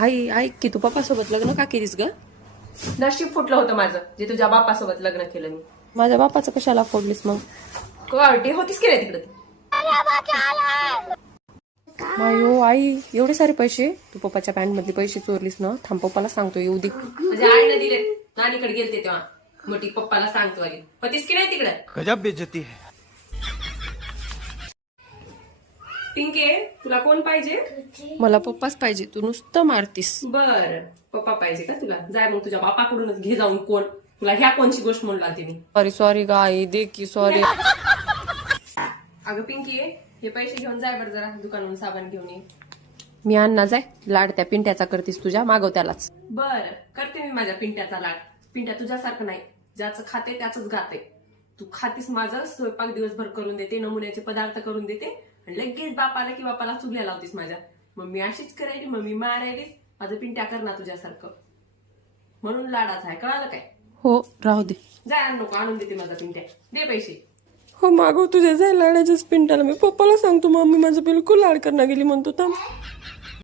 आई ऐक की तू पप्पासोबत लग्न का केलीस ग? नशीब फुटलं होतं माझं जे तुझ्या बापासोबत लग्न केलं मी. माझ्या बापाचं कशाला फोडलीस मग? कवाटे होतीस की नाही तिकडे? मायो आई एवढे सारे पैसे तू पप्पाच्या पॅन्ट मधले पैसे चोरलीस ना? थांब पप्पाला सांगतो येऊ दे. माझ्या आईने दिले, नानीकडे गेलते तेव्हा. मोठी पप्पाला सांगतो आली. होतीस की नाही तिकडे? गजब बेइज्जती है. पिंके, तुला कोण पाहिजे? मला पप्पाच पाहिजे, तू नुसतं मारतीस. बर, पप्पा पाहिजे का तुला? जाय मग तुझ्या बापाकडूनच घे जाऊन कोण. तुला ह्या कोणची गोष्ट म्हणून लागते मी. सॉरी सॉरी ग आई, दे की सॉरी. अगं पिंकी, हे पैसे घेऊन जाय बरं जरा दुकानावरून साबण घेऊन ये. मी अण्णा जाय, लाड त्या पिंट्याचा करतीस तुझ्या, मागव त्यालाच. बर, करते मी माझ्या पिंट्याचा लाड. पिंट्या तुझ्यासारखं नाही, ज्याचं खाते त्याच गाते. तू खातीस माझं स्वयंपाक दिवसभर करून देते, नमुन्याचे पदार्थ करून देते आणि लगेच बापाला की बापाला चुगल्या लावतीस माझ्या. मग मी अशीच करायची, मग मी मारायली. माझं पिंट्या करणार तुझ्यासारखं, म्हणून लाडाच आहे, कळालं काय? हो राहू दे. जाय आण नको, आणून देते माझा पिंट्या. दे पैसे. हो मागव तुझ्या जाय लाडाच्याच पिंट्याला. मी पप्पाला सांगतो मम्मी माझं बिलकुल लाड करणं गेली म्हणतो थांब.